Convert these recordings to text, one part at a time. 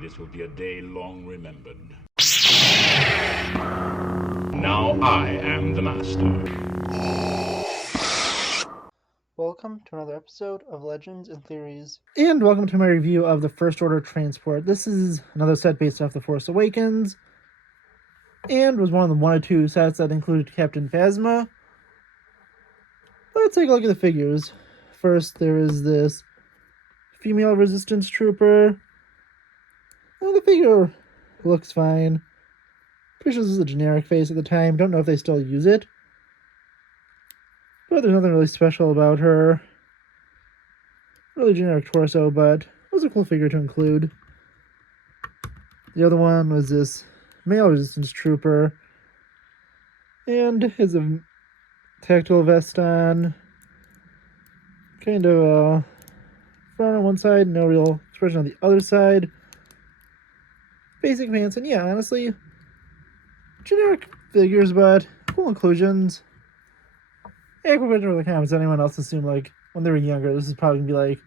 This will be a day long remembered. Now I am the master. Welcome to another episode of Legends and Theories. And welcome to my review of the First Order Transport. This is another set based off The Force Awakens, and was one of the one or two sets that included Captain Phasma. Let's take a look at the figures. First, there is this female resistance trooper. Well, the figure looks fine. Pretty sure this is a generic face at the time. Don't know if they still use it. But there's nothing really special about her. Really generic torso, but it was a cool figure to include. The other one was this male resistance trooper, and has a tactile vest on. Kind of frown on one side, no real expression on the other side. Basic pants, and yeah, honestly, generic figures, but cool inclusions. Hey, quick question for the comments. Anyone else assume, like, when they were younger, this is probably gonna be like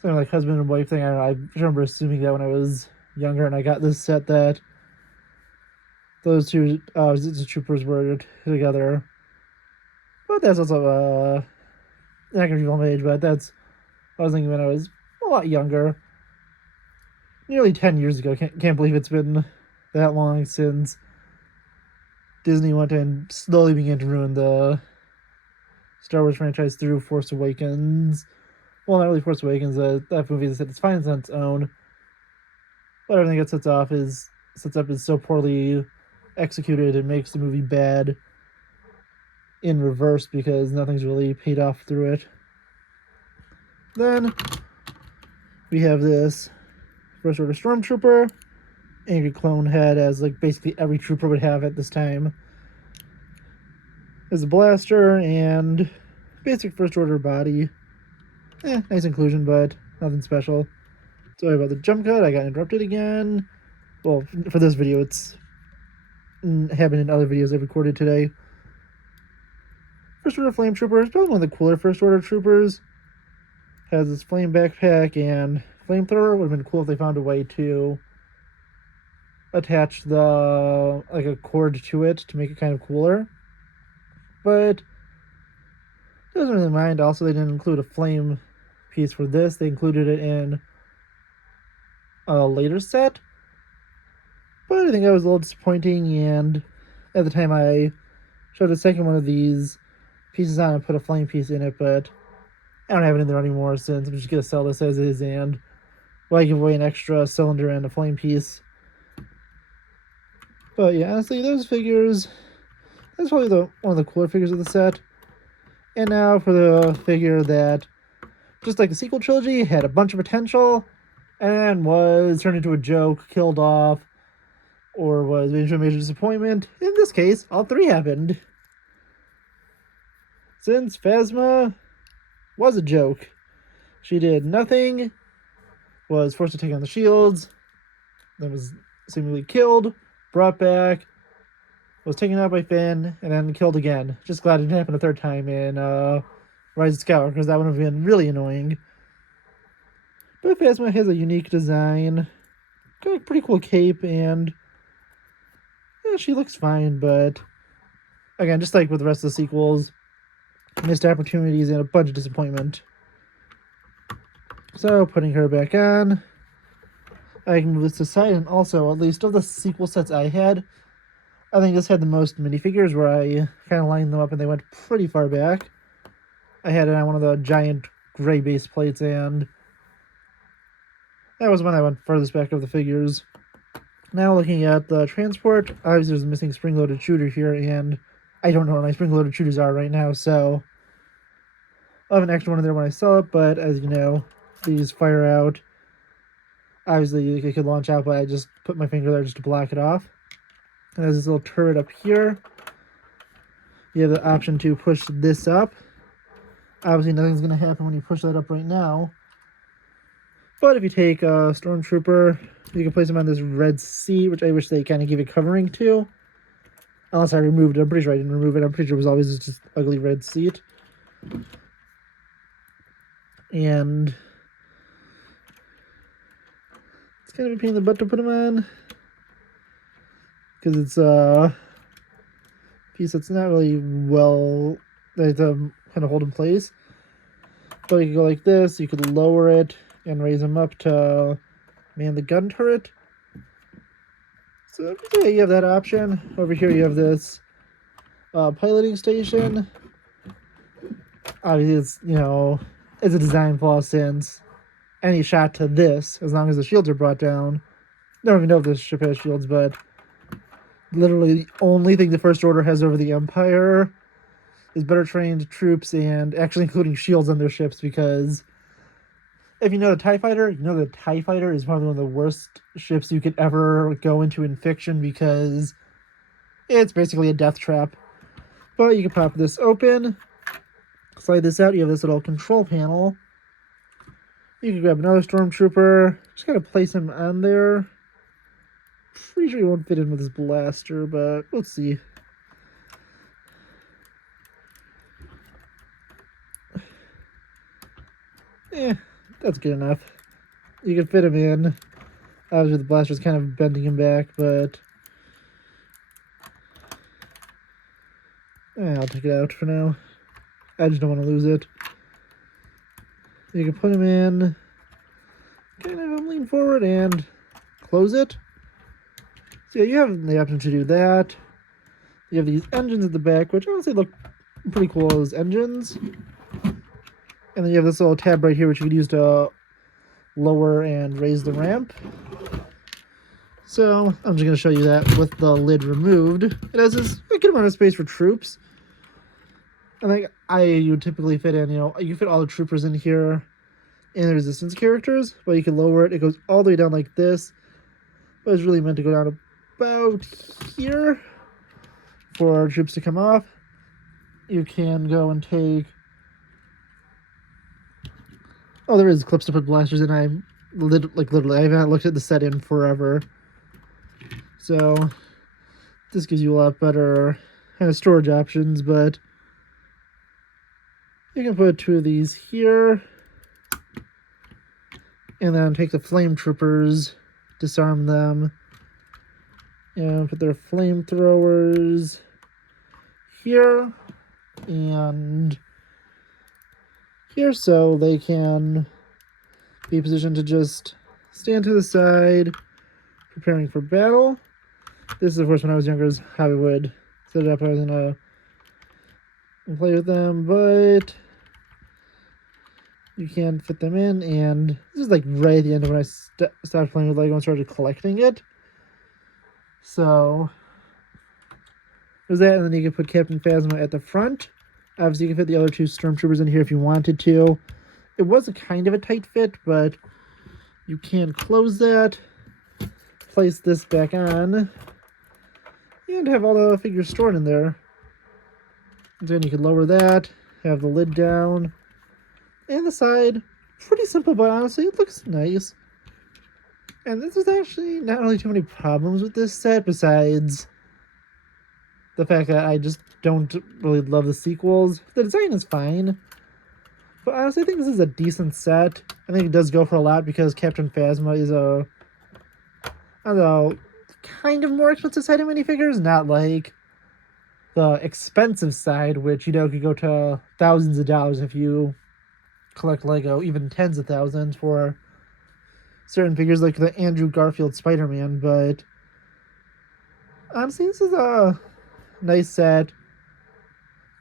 something like husband and wife thing? I don't know. I remember assuming that when I was younger, and I got this set that those two resistance troopers were together. But that's also not gonna be my age, but that's what I was thinking when I was a lot younger. Nearly 10 years ago. Can't believe it's been that long since Disney went and slowly began to ruin the Star Wars franchise through Force Awakens. Well, not really Force Awakens. That movie is it's fine on its own, but everything it sets up is so poorly executed. It makes the movie bad in reverse because nothing's really paid off through it. Then we have this First Order Stormtrooper, angry clone head, as like basically every trooper would have at this time. There's a blaster and basic First Order body. Nice inclusion, but nothing special. Sorry about the jump cut. I got interrupted again. Well, for this video, it's happened in other videos I've recorded today. First Order Flame Trooper is probably one of the cooler First Order troopers. Has this flame backpack and flamethrower. Would have been cool if they found a way to attach a cord to it to make it kind of cooler. But doesn't really mind. Also, they didn't include a flame piece for this. They included it in a later set. But I think that was a little disappointing, and at the time I showed a second one of these pieces on and put a flame piece in it, but I don't have it in there anymore since I'm just going to sell this as is, and why give away an extra cylinder and a flame piece. But yeah, honestly, those figures, that's probably one of the cooler figures of the set. And now for the figure that, just like the sequel trilogy, had a bunch of potential and was turned into a joke, killed off, or was made into a major disappointment. In this case, all three happened. Since Phasma was a joke, she did nothing, was forced to take on the shields, then was seemingly killed, brought back, was taken out by Finn, and then killed again. Just glad it didn't happen a third time in Rise of Skywalker, because that would have been really annoying. But Phasma has a unique design, got a pretty cool cape, and yeah, she looks fine, but again, just like with the rest of the sequels, missed opportunities and a bunch of disappointment. So, putting her back on, I can move this aside, and also, at least of the sequel sets I had, I think this had the most minifigures where I kind of lined them up and they went pretty far back. I had it on one of the giant gray base plates, and that was when I went furthest back of the figures. Now looking at the transport, obviously there's a missing spring-loaded shooter here, and I don't know what my spring-loaded shooters are right now, so I'll have an extra one in there when I sell it, but as you know, these fire out. Obviously, it could launch out, but I just put my finger there just to block it off. And there's this little turret up here. You have the option to push this up. Obviously, nothing's going to happen when you push that up right now. But if you take a Stormtrooper, you can place him on this red seat, which I wish they kind of gave it covering to. Unless I removed it. I'm pretty sure I didn't remove it. I'm pretty sure it was always just ugly red seat. And kind of a pain in the butt to put them on. Because it's a piece that's not really well, that kind of hold in place. But you could go like this, you could lower it and raise them up to man the gun turret. So yeah, you have that option. Over here you have this piloting station. Obviously it's, you know, it's a design flaw since any shot to this, as long as the shields are brought down. I don't even know if this ship has shields, but literally the only thing the First Order has over the Empire is better trained troops and actually including shields on their ships, because if you know the TIE Fighter, you know the TIE Fighter is probably one of the worst ships you could ever go into in fiction, because it's basically a death trap. But you can pop this open, slide this out, you have this little control panel. You can grab another Stormtrooper, just gotta place him on there. Pretty sure he won't fit in with his blaster, but we'll see. That's good enough. You can fit him in. Obviously the blaster's kind of bending him back, but I'll take it out for now. I just don't want to lose it. You can put him in, kind of lean forward and close it. So yeah, you have the option to do that. You have these engines at the back, which honestly look pretty cool as engines. And then you have this little tab right here, which you can use to lower and raise the ramp. So I'm just going to show you that with the lid removed. It has this good amount of space for troops. And like you typically fit in, you know, you fit all the troopers in here and the resistance characters, but you can lower it. It goes all the way down like this, but it's really meant to go down about here for troops to come off. You can go and take, oh, there is clips to put blasters in. I literally, I haven't looked at the set in forever. So this gives you a lot better kind of storage options, but you can put two of these here, and then take the flame troopers, disarm them, and put their flamethrowers here and here, so they can be positioned to just stand to the side, preparing for battle. This is, of course, when I was younger, is how I would set it up. I was gonna play with them, but you can fit them in, and this is like right at the end of when I stopped playing with Lego and started collecting it. So there's that, and then you can put Captain Phasma at the front. Obviously, you can fit the other two Stormtroopers in here if you wanted to. It was a kind of a tight fit, but you can close that, place this back on, and have all the figures stored in there. And then you can lower that, have the lid down, and the side. Pretty simple, but honestly, it looks nice. And this is actually not really too many problems with this set, besides the fact that I just don't really love the sequels. The design is fine, but honestly, I think this is a decent set. I think it does go for a lot because Captain Phasma is a, I don't know, kind of more expensive side of minifigures, not like the expensive side, which, you know, could go to thousands of dollars if you collect Lego, even tens of thousands for certain figures like the Andrew Garfield Spider-Man. But honestly, this is a nice set,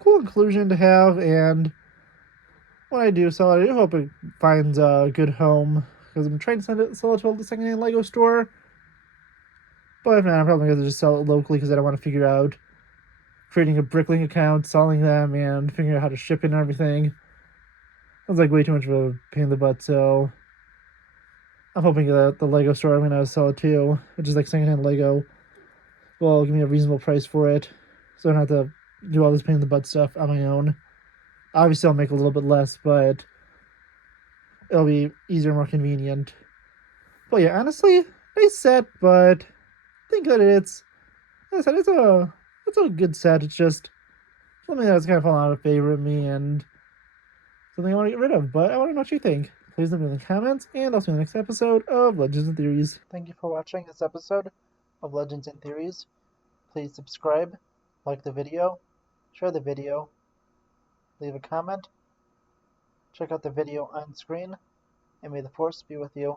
cool inclusion to have, and when I do sell it, I do hope it finds a good home, because I'm trying to sell it to the secondhand Lego store. But if not, I'm probably going to just sell it locally, because I don't want to figure out creating a Bricklink account, selling them, and figuring out how to ship it and everything. Sounds like way too much of a pain in the butt, so I'm hoping that the Lego store I'm going to sell it to, which is like secondhand Lego, will give me a reasonable price for it, so I don't have to do all this pain in the butt stuff on my own. Obviously, I'll make a little bit less, but it'll be easier, more convenient. But yeah, honestly, nice set, but I think that it's a good set. It's just something that's kind of fallen out of favor with me, and something I want to get rid of, but I want to know what you think. Please let me know in the comments, and I'll see you in the next episode of Legends and Theories. Thank you for watching this episode of Legends and Theories. Please subscribe, like the video, share the video, leave a comment, check out the video on screen, and may the Force be with you.